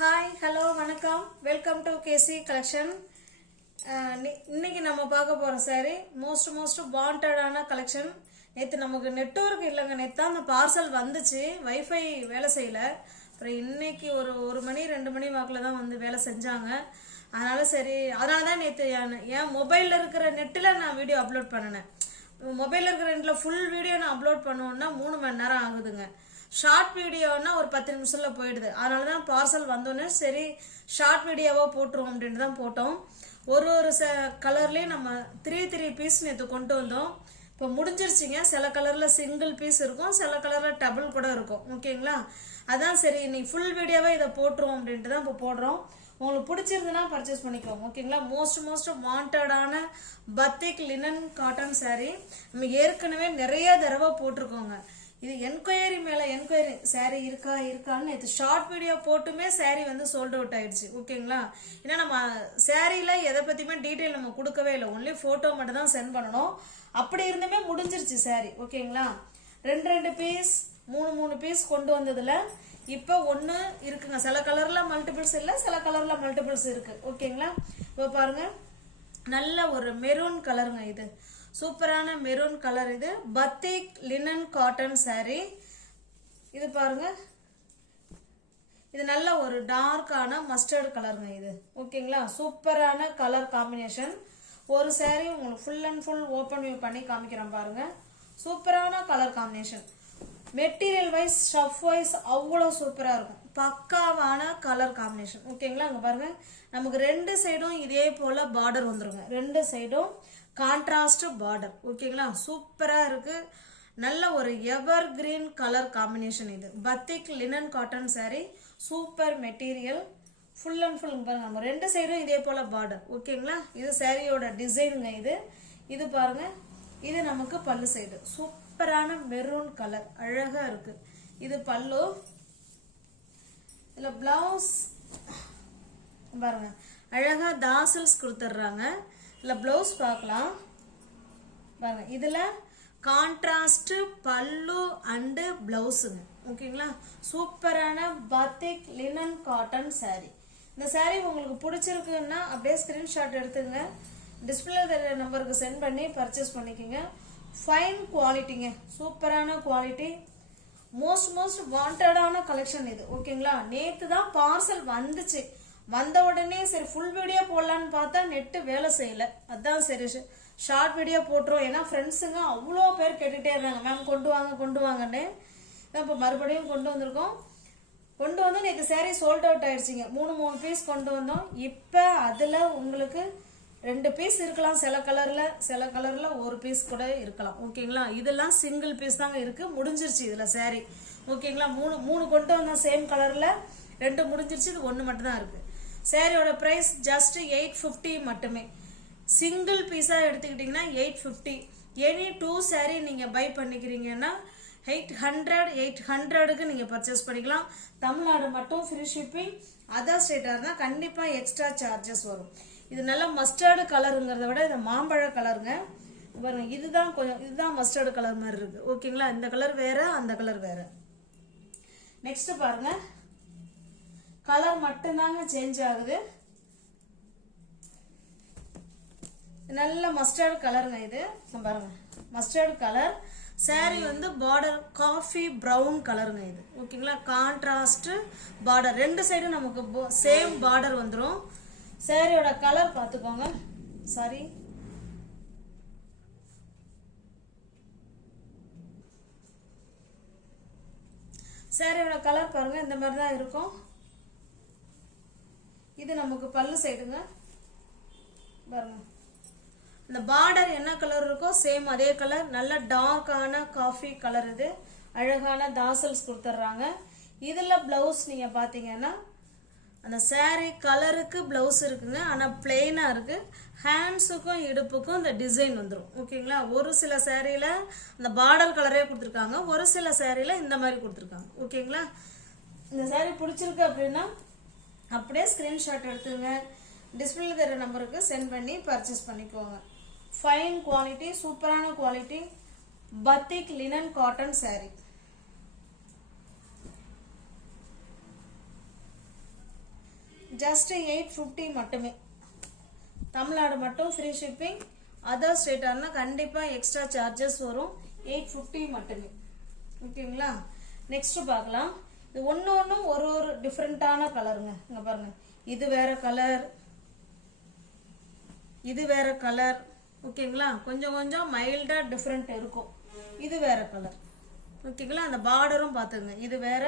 Hi hello வணக்கம் welcome to KC collection. இன்னைக்கு நம்ம பார்க்க போகிற சாரி மோஸ்ட் வாண்டடான கலெக்ஷன். நேற்று நமக்கு நெட்வொர்க் இல்லைங்க, நேற்று தான் அந்த பார்சல் வந்துச்சு, வைஃபை வேலை செய்யலை. அப்புறம் இன்னைக்கு ஒரு மணி 2 மணி வாக்கில் தான் வந்து வேலை செஞ்சாங்க. அதனால தான் நேற்று என் மொபைலில் இருக்கிற நெட்டில் நான் வீடியோ அப்லோட் பண்ணினேன். மொபைலில் இருக்கிற நெட்டில் ஃபுல் வீடியோ நான் அப்லோட் பண்ணுவோன்னா 3 மணி நேரம் ஆகுதுங்க. ஷார்ட் வீடியோன்னா ஒரு 10 நிமிஷத்தில் போயிடுது. அதனால தான் பார்சல் வந்தோன்னே சரி ஷார்ட் வீடியோவாக போட்டுருவோம் அப்படின்ட்டு தான் போட்டோம். ஒரு கலர்லேயும் நம்ம 3 பீஸ் நேற்று கொண்டு வந்தோம். இப்போ முடிஞ்சிருச்சிங்க. சில கலரில் சிங்கிள் பீஸ் இருக்கும், சில கலரில் டபுள் கூட இருக்கும். ஓகேங்களா, அதான் சரி இன்னைக்கு ஃபுல் வீடியோவாக இதை போட்டுருவோம் அப்படின்ட்டு தான் இப்போ போடுறோம். உங்களுக்கு பிடிச்சிருந்துன்னா பர்ச்சேஸ் பண்ணிக்கோங்க. ஓகேங்களா, மோஸ்ட் வாண்டடான பத்திக் லினன் காட்டன் சாரீ நம்ம ஏற்கனவே நிறைய தடவை போட்டிருக்கோங்க. இது என்கொயரி மேல என்கொயரி சாரீ இருக்கான்னு நேற்று ஷார்ட் வீடியோ போட்டுமே சாரீ வந்து சோல்ட் அவுட் ஆயிடுச்சு. ஓகேங்களா, ஏன்னா நம்ம சாரீல எதை பத்தியுமே டீட்டெயில் நம்ம கொடுக்கவே இல்லை, ஒன்லி போட்டோ மட்டும் தான் சென்ட் பண்ணணும். அப்படி இருந்துமே முடிஞ்சிருச்சு சாரீ. ஓகேங்களா, 2 பீஸ் 3 பீஸ் கொண்டு வந்ததுல இப்போ ஒன்று இருக்குங்க. சில கலர்ல மல்டிபிள்ஸ் இல்லை, சில கலர்ல மல்டிபிள்ஸ் இருக்கு. ஓகேங்களா, இப்போ பாருங்க நல்ல ஒரு மெரூன் கலருங்க. இது சூப்பரான மெரூன் கலர். இது பத்திக் லினன் காட்டன் சாரீ. இது பாருங்க, இது நல்ல ஒரு டார்க்கான மஸ்டர்ட் கலருங்க இது. ஓகேங்களா, சூப்பரான கலர் காம்பினேஷன். ஒரு சாரீ உங்களுக்கு full and full open view பண்ணி காமிக்கிறேன் பாருங்க. சூப்பரான colour combination. Material wise stuff wise அவ்வளோ சூப்பராக இருக்கும். பக்காவான கலர் காம்பினேஷன். ஓகேங்களா, அங்கே பாருங்க நமக்கு 2 சைடும் இதே போல பார்டர் வந்துருங்க. 2 சைடும் கான்ட்ராஸ்ட் பார்டர். ஓகேங்களா, சூப்பரா இருக்கு. நல்ல ஒரு எவர் கிரீன் கலர் காம்பினேஷன். இது batik linen cotton sari, super material, full and full பாருங்க நம்ம 2 சைடும் இதே போல பார்டர். ஓகேங்களா, இது சாரியோட டிசைனுங்க. இது பாருங்க, இது நமக்கு பல்லு சைடு சூப்பரான மெரூன் கலர் அழகா இருக்கு. இது பல்லு. இதுல பிளவுஸ் பாருங்க அழகா தாசல்ஸ் கொடுத்துட்றாங்க. இல்ல பிளவுஸ் பார்க்கலாம் பாருங்க. இதுல கான்ட்ராஸ்ட் பல்லு அண்ட் பிளவுஸுங்க. ஓகேங்களா, சூப்பரான பத்திக் லினன் காட்டன் சாரீ. இந்த சாரீ உங்களுக்கு பிடிச்சிருக்குன்னா அப்படியே ஸ்கிரீன்ஷாட் எடுத்துங்க, டிஸ்பிளே தெரிய நம்பருக்கு சென்ட் பண்ணி பர்ச்சேஸ் பண்ணிக்கோங்க. ஃபைன் குவாலிட்டிங்க, சூப்பரான குவாலிட்டி, மோஸ்ட் வாண்டடான கலெக்ஷன் இது. ஓகேங்களா, நேத்து தான் பார்சல் வந்துச்சு. வந்த உடனே சரி ஃபுல் வீடியோ போடலான்னு பார்த்தா நெட்டு வேலை செய்யல. அதான் சரி ஷார்ட் வீடியோ போட்டுரும். ஏன்னா ஃப்ரெண்ட்ஸுங்க அவ்வளோ பேர் கேட்டுகிட்டே இருந்தாங்க, மேம் கொண்டு வாங்கன்னு. இப்போ மறுபடியும் கொண்டு வந்திருக்கோம். கொண்டு வந்து நேற்று சாரீ சோல்ட் அவுட் ஆயிடுச்சிங்க. 3 பீஸ் கொண்டு வந்தோம். இப்போ அதில் உங்களுக்கு 2 பீஸ் இருக்கலாம் சில கலரில் 1 பீஸ் கூட இருக்கலாம். ஓகேங்களா, இதெல்லாம் சிங்கிள் பீஸ் தாங்க இருக்கு. முடிஞ்சிருச்சு இதில் சாரீ. ஓகேங்களா, 3 கொண்டு வந்தோம் சேம் கலரில், 2 முடிஞ்சிருச்சு, இது 1 மட்டும் தான் இருக்கு. சாரியோட பிரைஸ் ஜஸ்ட் 850 மட்டுமே. சிங்கிள் பீஸா எடுத்துக்கிட்டீங்கன்னா 850. எனி 2 சாரி நீங்க பை பண்ணிக்கிறீங்கன்னா 800க்கு நீங்க பர்ச்சேஸ் பண்ணிக்கலாம். தமிழ்நாடு மட்டும் ஃப்ரீ ஷிப்பிங். அதர் ஸ்டேட்டா இருந்தா கண்டிப்பா எக்ஸ்ட்ரா சார்ஜஸ் வரும். இது நல்ல மஸ்டர்டு கலருங்கிறத விட இது மாம்பழ கலருங்க. பாருங்க, இதுதான் மஸ்டர்டு கலர் மாதிரி இருக்கு. ஓகேங்களா, இந்த கலர் வேற, அந்த கலர் வேற. நெக்ஸ்ட் பாருங்க, கலர் மட்டும்தாங்க சேஞ்ச் ஆகுது. நல்ல மஸ்டர்ட் கலருங்க. இது பாருங்க மஸ்டர்ட் கலர் சாரி வந்து பார்டர் காஃபி பிரவுன் கலருங்க. இது ஓகேங்களா, கான்ட்ராஸ்ட் பார்டர் 2 சைடும் நமக்கு சேம் பார்டர் வந்துடும். சாரியோட கலர் பார்த்துக்கோங்க. சாரி சாரியோட கலர் பாருங்க, இந்த மாதிரி தான் இருக்கும். இது நமக்கு பல்லு சைடுங்க. பாருங்க இந்த பார்டர் என்ன கலர் இருக்கோ சேம் அதே கலர், நல்ல டார்க்கான காஃபி கலர். இது அழகான தாசல்ஸ் கொடுத்துட்றாங்க. இதுல பிளவுஸ் நீங்க பாத்தீங்கன்னா அந்த சாரி கலருக்கு பிளவுஸ் இருக்குங்க, ஆனா பிளெயினா இருக்கு. ஹேண்ட்ஸுக்கும் இடுப்புக்கும் இந்த டிசைன் வந்துடும். ஓகேங்களா, ஒரு சில சாரியில அந்த பார்டர் கலரே கொடுத்துருக்காங்க, ஒரு சில சாரியில இந்த மாதிரி கொடுத்துருக்காங்க. ஓகேங்களா, இந்த சாரி பிடிச்சிருக்கு அப்படின்னா அப்படியே ஸ்கிரீன்ஷாட் எடுத்துங்க, டிஸ்பிளே தர நம்பருக்கு சென்ட் பண்ணி பர்ச்சேஸ் பண்ணிக்கோங்க. ஃபைன் குவாலிட்டி, சூப்பரான quality, batik linen cotton sari. . 2 just 850 மட்டுமே. தமிழ்நாடு மட்டும் ஃப்ரீ ஷிப்பிங். அதர் ஸ்டேட்டாக இருந்தால் கண்டிப்பாக எக்ஸ்ட்ரா சார்ஜஸ் வரும். 850 மட்டுமே. ஓகேங்களா? நெக்ஸ்ட் பார்க்கலாம். இது ஒன்று ஒன்றும் ஒரு டிஃப்ரெண்ட்டான கலருங்க. இங்கே பாருங்க, இது வேற கலர், இது வேற கலர். ஓகேங்களா? கொஞ்சம் கொஞ்சம் மைல்டாக டிஃப்ரெண்ட் இருக்கும். இது வேற கலர். ஓகேங்களா? அந்த பார்டரும் பார்த்துங்க, இது வேற,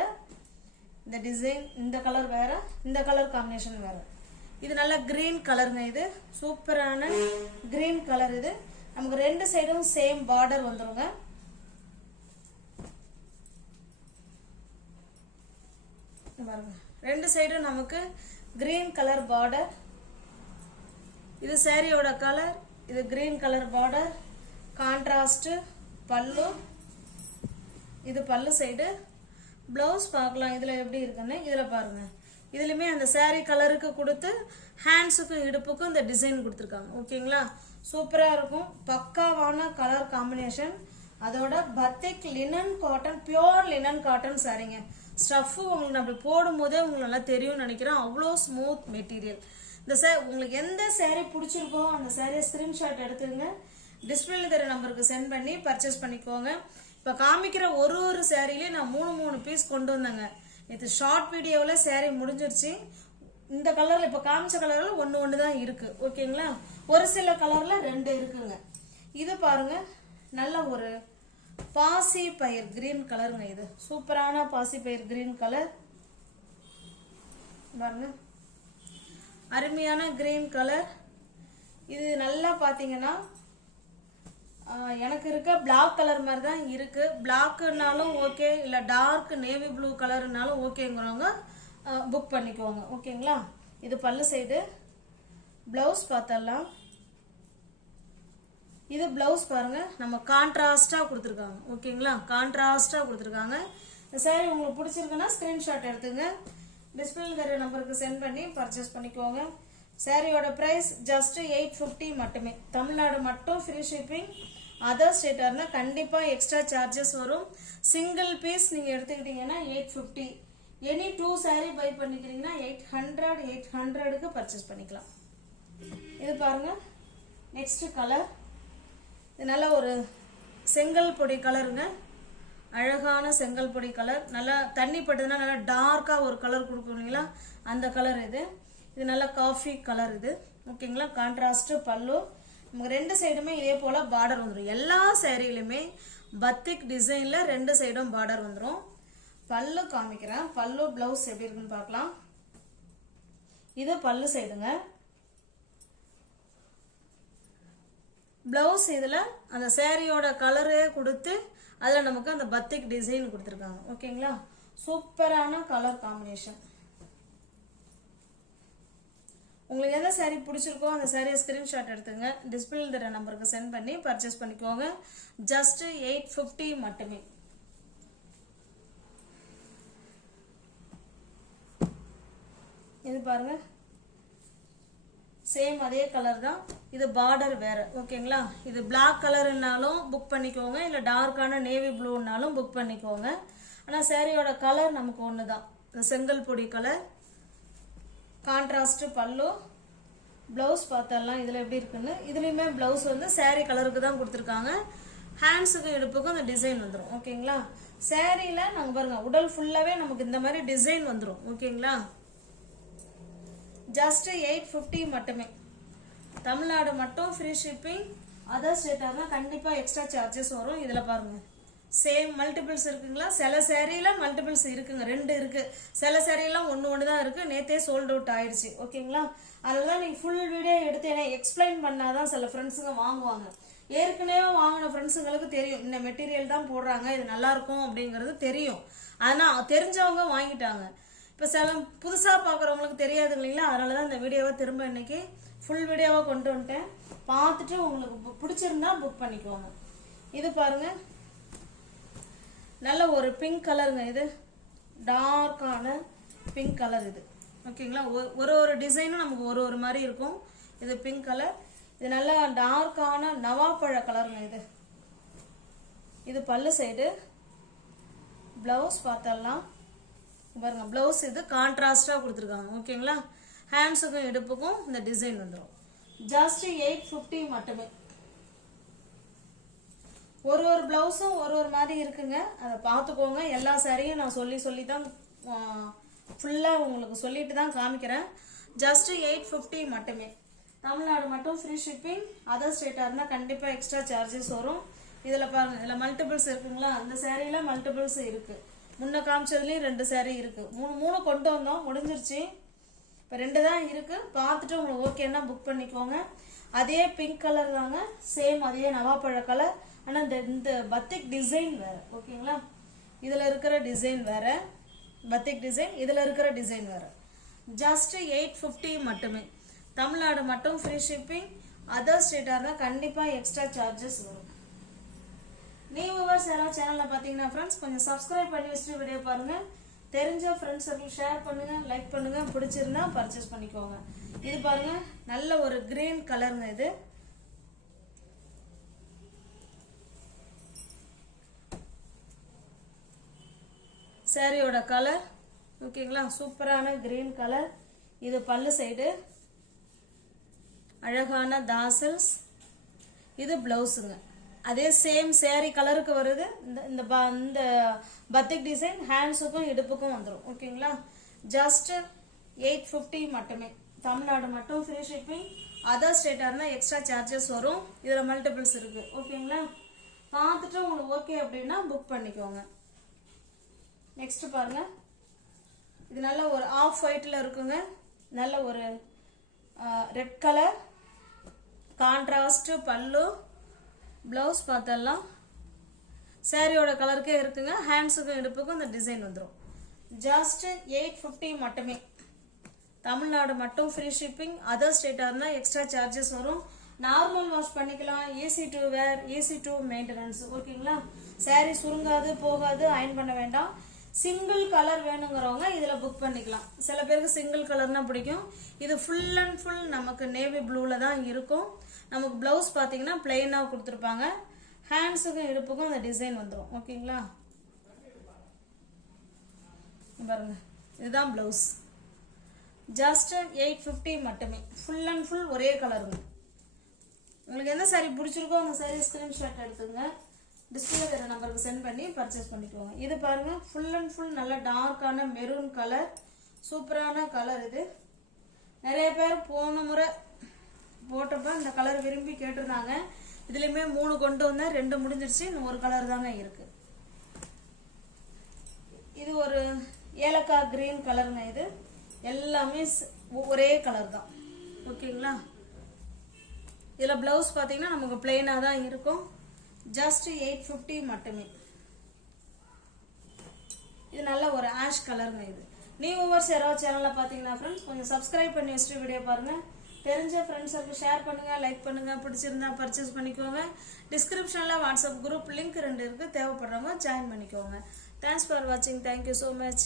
இந்த டிசைன், இந்த கலர் வேற, இந்த கலர் காம்பினேஷன் வேற. இது நல்ல கிரீன் கலருங்க. இது சூப்பரான கிரீன் கலர். இது நமக்கு ரெண்டு சைடும் சேம் பார்டர் வந்துருங்க. பாருங்க, ரெண்டு சைடும் நமக்கு கிரீன் கலர் பார்டர். இது சாரியோட கலர், இது கிரீன் கலர் பார்டர், கான்ட்ராஸ்ட் பல்லு. இது பல்லு சைடு. பிளவுஸ் பார்க்கலாம் இதுல எப்படி இருக்குன்னு. இதுல பாருங்க, இதுலயுமே அந்த சாரி கலருக்கு கொடுத்து ஹேண்ட்ஸுக்கும் இடுப்புக்கும் இந்த டிசைன் கொடுத்துருக்காங்க. ஓகேங்களா? சூப்பரா இருக்கும். பக்காவான கலர் காம்பினேஷன். அதோட batik linen cotton, pure linen cotton சாரிங்க. ஸ்டஃப் உங்களுக்கு நம்ம போடும் போதே உங்களுக்கு நல்லா தெரியும்னு நினைக்கிறேன். அவ்வளோ ஸ்மூத் மெட்டீரியல். இந்த உங்களுக்கு எந்த சாரீ பிடிச்சிருக்கோ அந்த சாரியை ஸ்கிரீன்ஷாட் எடுத்துங்க. டிஸ்பிளேல தர நம்பருக்கு சென்ட் பண்ணி பர்ச்சேஸ் பண்ணிக்கோங்க. இப்போ காமிக்கிற ஒரு சாரிலையும் நான் 3 பீஸ் கொண்டு வந்தேங்க. இது ஷார்ட் வீடியோவில் சாரி முடிஞ்சிருச்சு. இந்த கலரில் இப்போ காமிச்ச கலரில் ஒன்று தான் இருக்கு. ஓகேங்களா? ஒரு சில கலரில் 2 இருக்குங்க. இது பாருங்க, நல்ல ஒரு பாசி பயிர் கிரீன் கலருங்க. இது சூப்பரான பாசி பயிர் கிரீன் கலர். பாருங்க, அருமையான கிரீன் கலர். இது நல்லா பார்த்தீங்கன்னா எனக்கு இருக்க பிளாக் கலர் மாதிரி தான் இருக்கு. பிளாக்குனாலும் ஓகே, இல்லை டார்க் நேவி ப்ளூ கலர்னாலும் ஓகேங்கிறவங்க புக் பண்ணிக்கோங்க. ஓகேங்களா? இது பல்லு சைடு. பிளவுஸ் பார்த்தலாம். இது பிளவுஸ் பாருங்க, நம்ம கான்ட்ராஸ்டா கொடுத்துருக்காங்க. ஓகேங்களா? கான்ட்ராஸ்டா கொடுத்துருக்காங்க. இந்த சாரி உங்களுக்கு பிடிச்சிருக்குன்னா ஸ்கிரீன்ஷாட் எடுத்துங்க. டிஸ்பிளேல தர நம்பருக்கு சென்ட் பண்ணி பர்ச்சேஸ் பண்ணிக்கோங்க. சாரியோட பிரைஸ் ஜஸ்ட் 850 மட்டுமே. தமிழ்நாடு மட்டும் ஃப்ரீ ஷிப்பிங். அதர் ஸ்டேட்டாக இருந்தால் கண்டிப்பாக எக்ஸ்ட்ரா சார்ஜஸ் வரும். சிங்கிள் பீஸ் நீங்கள் எடுத்துக்கிட்டீங்கன்னா 850. எனி 2 சாரி பை பண்ணிக்கிறீங்கன்னா 800க்கு பர்ச்சேஸ் பண்ணிக்கலாம். இது பாருங்க, நெக்ஸ்ட் கலர். இது நல்ல ஒரு செங்கல் பொடி கலருங்க. அழகான செங்கல் பொடி கலர். நல்லா தண்ணி பட்டதுன்னா நல்லா டார்க்காக ஒரு கலர் கொடுக்கும் இல்லைங்களா, அந்த கலர் இது. இது நல்லா காஃபி கலர் இது. ஓகேங்களா? கான்ட்ராஸ்ட் பல்லு. நமக்கு ரெண்டு சைடுமே இதே போல பார்டர் வந்துடும். எல்லா சாரியிலுமே பத்திக் டிசைன்ல ரெண்டு சைடும் பார்டர் வந்துடும். பல்லு காமிக்கிறேன். பல்லு பிளவுஸ் எப்படி இருக்குன்னு பார்க்கலாம். இது பல்லு சைடுங்க. பிளவுஸ் இதுல அந்த சாரியோட கலரே கொடுத்து அதுல நமக்கு அந்த பத்திக் டிசைன் கொடுத்துருக்காங்க. ஓகேங்களா? சூப்பரான கலர் காம்பினேஷன். உங்களுக்கு எந்த சாரி பிடிச்சிருக்கோ அந்த சாரியை ஸ்கிரீன்ஷாட் எடுத்துங்க. டிஸ்பிளேல தர நம்பருக்கு சென்ட் பண்ணி பர்ச்சேஸ் பண்ணிக்கோங்க. ஜஸ்ட் 850 மட்டுமே. இது பாருங்க, சேம் அதே கலர் தான். இது பார்டர் வேற. ஓகேங்களா? இது பிளாக் கலர்னாலும் புக் பண்ணிக்கோங்க, இல்லை டார்க்கான நேவி ப்ளூனாலும் புக் பண்ணிக்கோங்க. ஆனால் சாரியோட கலர் நமக்கு ஒன்று தான், செங்கல் பொடி கலர். கான்ட்ராஸ்ட் பல்லு. பிளவுஸ் பார்த்தலாம் இதில் எப்படி இருக்குன்னு. இதுலேயுமே பிளவுஸ் வந்து சாரி கலருக்கு தான் கொடுத்துருக்காங்க. ஹேண்ட்ஸுக்கும் இடுப்புக்கும் அந்த டிசைன் வந்துடும். ஓகேங்களா? சாரியில் நாங்கள் பாருங்க, உடல் ஃபுல்லாகவே நமக்கு இந்த மாதிரி டிசைன் வந்துடும். ஓகேங்களா? ஜஸ்ட் 850 மட்டுமே. தமிழ்நாடு மட்டும் ஃப்ரீ ஷிப்பிங். அதர் ஸ்டேட்டாக தான் கண்டிப்பாக எக்ஸ்ட்ரா சார்ஜஸ் வரும். இதில் பாருங்க, சேம் மல்டிபிள்ஸ் இருக்குங்களா? சில சேரீல மல்டிபிள்ஸ் இருக்குங்க, 2 இருக்கு. சில சேரீலாம் ஒன்று தான் இருக்கு. நேத்தே சோல்ட் அவுட் ஆயிடுச்சு. ஓகேங்களா? அதனால நீங்க ஃபுல் வீடியோ எடுத்து என்ன எக்ஸ்பிளைன் பண்ணாதான் சில ஃப்ரெண்ட்ஸுங்க வாங்குவாங்க. ஏற்கனவே வாங்கின ஃப்ரெண்ட்ஸுங்களுக்கு தெரியும் இந்த மெட்டீரியல் தான் போடுறாங்க, இது நல்லா இருக்கும் அப்படிங்கிறது தெரியும். அதனால் தெரிஞ்சவங்க வாங்கிட்டாங்க. இப்போ சில புதுசாக பார்க்குறவங்களுக்கு தெரியாது இல்லைங்களா, அதனால தான் இந்த வீடியோவை திரும்ப இன்னைக்கு ஃபுல் வீடியோவாக கொண்டு வந்துட்டேன். பார்த்துட்டு உங்களுக்கு பிடிச்சிருந்தா புக் பண்ணிக்கோங்க. இது பாருங்க, நல்ல ஒரு பிங்க் கலருங்க. இது டார்க்கான பிங்க் கலர் இது. ஓகேங்களா? ஒரு டிசைனும் நமக்கு ஒரு மாதிரி இருக்கும். இது பிங்க் கலர். இது நல்ல டார்க்கான நவாப்பழ கலருங்க. இது பல்லு சைடு. பிளவுஸ் பார்த்தலாம் பாருங்க. பிளவுஸ் இது கான்ட்ராஸ்டா கொடுத்துருக்காங்க. ஓகேங்களா? ஹேண்ட்ஸுக்கும் இடுப்புக்கும் இந்த டிசைன் வந்துடும். ஜஸ்ட் 850 மட்டுமே. ஒரு பிளவுஸும் ஒரு மாதிரி இருக்குங்க, அதை பார்த்துக்கோங்க. எல்லா சாரியும் நான் சொல்லி தான் ஃபுல்லாக உங்களுக்கு சொல்லிட்டு தான் காமிக்கிறேன். ஜஸ்ட் 850 மட்டுமே. தமிழ்நாடு மட்டும் ஃப்ரீ ஷிப்பிங். அதர் ஸ்டேட்டாக இருந்தால் கண்டிப்பாக எக்ஸ்ட்ரா சார்ஜஸ் வரும். இதில் பாருங்க, இதில் மல்டிபிள்ஸ் இருக்குங்களா, அந்த சேரீல மல்டிபிள்ஸ் இருக்கு. முன்ன காமிச்சதுலேயும் 2 சேரீ இருக்கு. 3 கொண்டு வந்தோம், முடிஞ்சிருச்சு. இப்போ 2 தான் இருக்கு. பார்த்துட்டு உங்களுக்கு ஓகேன்னா புக் பண்ணிக்கோங்க. அதே பிங்க் கலர் தாங்க, சேம் அதே நவாப்பழ கலர். ஆனால் இந்த பத்திக் டிசைன் வேற. ஓகேங்களா, இதில் இருக்கிற டிசைன் வேற, பத்திக் டிசைன், இதில் இருக்கிற டிசைன் வேற. ஜஸ்ட் 850 மட்டுமே. தமிழ்நாடு மட்டும் ஃப்ரீ ஷிப்பிங். அதர் ஸ்டேட்டாக இருந்தால் கண்டிப்பாக எக்ஸ்ட்ரா சார்ஜஸ் வரும். நியூ வியூவர்ஸ் யாராவது சேனலில் பார்த்தீங்கன்னா ஃப்ரெண்ட்ஸ் கொஞ்சம் சப்ஸ்கிரைப் பண்ணி வச்சுட்டு வீடியோ பாருங்க. தெரிஞ்ச ஃப்ரெண்ட்ஸ் சர்க்கிள் ஷேர் பண்ணுங்க, லைக் பண்ணுங்க, பிடிச்சிருந்தா பர்ச்சேஸ் பண்ணிக்கோங்க. இது பாருங்க, நல்ல ஒரு கிரீன் கலருங்க. இது சாரியோட கலர். ஓகேங்களா, சூப்பரான கிரீன் கலர். இது பல்லு சைடு, அழகான தாசல்ஸ். இது பிளவுஸுங்க, அதே சேம் சேரீ கலருக்கு வருது. இந்த பத்திக் டிசைன் ஹேண்ட்ஸுக்கும் இடுப்புக்கும் வந்துடும். ஓகேங்களா, ஜஸ்ட் 850 மட்டுமே. தமிழ்நாடு மட்டும் ஃப்ரீ ஷிப்பிங். அதர் ஸ்டேட்டாக இருந்தால் எக்ஸ்ட்ரா சார்ஜஸ் வரும். இதில் மல்டிபிள்ஸ் இருக்கு. ஓகேங்களா, பார்த்துட்டு உங்களுக்கு ஓகே அப்படின்னா புக் பண்ணிக்கோங்க. நெக்ஸ்ட் பாருங்க, இது நல்ல ஒரு ஆஃப் ஒயிட்ல இருக்குங்க. நல்ல ஒரு ரெட் கலர் கான்ட்ராஸ்ட் பல்லு. பிளவுஸ் பார்த்தலாம் சாரியோட கலருக்கே இருக்குங்க. ஹேண்ட்ஸுக்கும் இடுப்புக்கும் இந்த டிசைன் வந்துடும். ஜஸ்ட் 850 மட்டுமே. தமிழ்நாடு மட்டும் ஃப்ரீ ஷிப்பிங். அதர் ஸ்டேட்டாக இருந்தால் எக்ஸ்ட்ரா சார்ஜஸ் வரும். நார்மல் வாஷ் பண்ணிக்கலாம். Easy to wear, easy to maintenance. ஓகேங்களா, சாரி சுருங்காது, போகாது, அயன் பண்ண வேண்டாம். சிங்கிள் கலர் வேணுங்கிறவங்க இதில் புக் பண்ணிக்கலாம். சில பேருக்கு சிங்கிள் கலர்னா பிடிக்கும். இது ஃபுல் அண்ட் ஃபுல் நமக்கு நேவி ப்ளூவில் தான் இருக்கும். நமக்கு பிளவுஸ் பார்த்தீங்கன்னா பிளெயினாக கொடுத்துருப்பாங்க. ஹேண்ட்ஸுக்கும் இடுப்புக்கும் அந்த டிசைன் வந்துடும். ஓகேங்களா, பாருங்க, இதுதான் பிளவுஸ். ஜஸ்ட் 850 மட்டுமே. ஃபுல் அண்ட் ஃபுல் ஒரே கலருங்க. உங்களுக்கு எந்த சாரி பிடிச்சிருக்கோ அந்த சாரி ஸ்கிரீன்ஷாட் எடுத்துங்க. டிஸ்பிளே வேற நம்பருக்கு சென்ட் பண்ணி பர்ச்சேஸ் பண்ணிக்கோங்க. இது பாருங்க, ஃபுல் அண்ட் ஃபுல் நல்ல டார்க்கான மெரூன் கலர். சூப்பரான கலர். இது நிறைய பேர் போன முறை போட்டப்ப இந்த கலர் விரும்பி கேட்டிருந்தாங்க. இதுலயுமே 3 கொண்டு வந்தேன், 2 முடிஞ்சிருச்சு. இன்னும் ஒரு கலர் தாங்க இருக்கு. இது ஒரு ஏலக்காய் கிரீன் கலருங்க. இது எல்லாமே ஒரே கலர் தான். ஓகேங்களா, இதுல பிளவுஸ் பாத்தீங்கன்னா நமக்கு பிளெயினா தான் இருக்கும். ஜஸ்ட் 850 மட்டுமே. இது நல்ல ஒரு ஆஷ் கலருங்க. இது நியூ வியூவர்ஸ் யாராவது சேனல்ல பாத்தீங்கன்னா ஃப்ரெண்ட்ஸ் கொஞ்சம் சப்ஸ்கிரைப் பண்ணி வச்சுட்டு வீடியோ பாருங்க. தெரிஞ்ச ஃப்ரெண்ட்ஸுக்கு ஷேர் பண்ணுங்க, லைக் பண்ணுங்க, பிடிச்சிருந்தா பர்ச்சேஸ் பண்ணிக்கோங்க. டிஸ்கிரிப்ஷன்ல வாட்ஸ்அப் குரூப் லிங்க் 2 இருக்கு, தேவைப்படுறவங்க ஜாயின் பண்ணிக்கோங்க. தேங்க்ஸ் ஃபார் வாட்சிங். Thank you so much.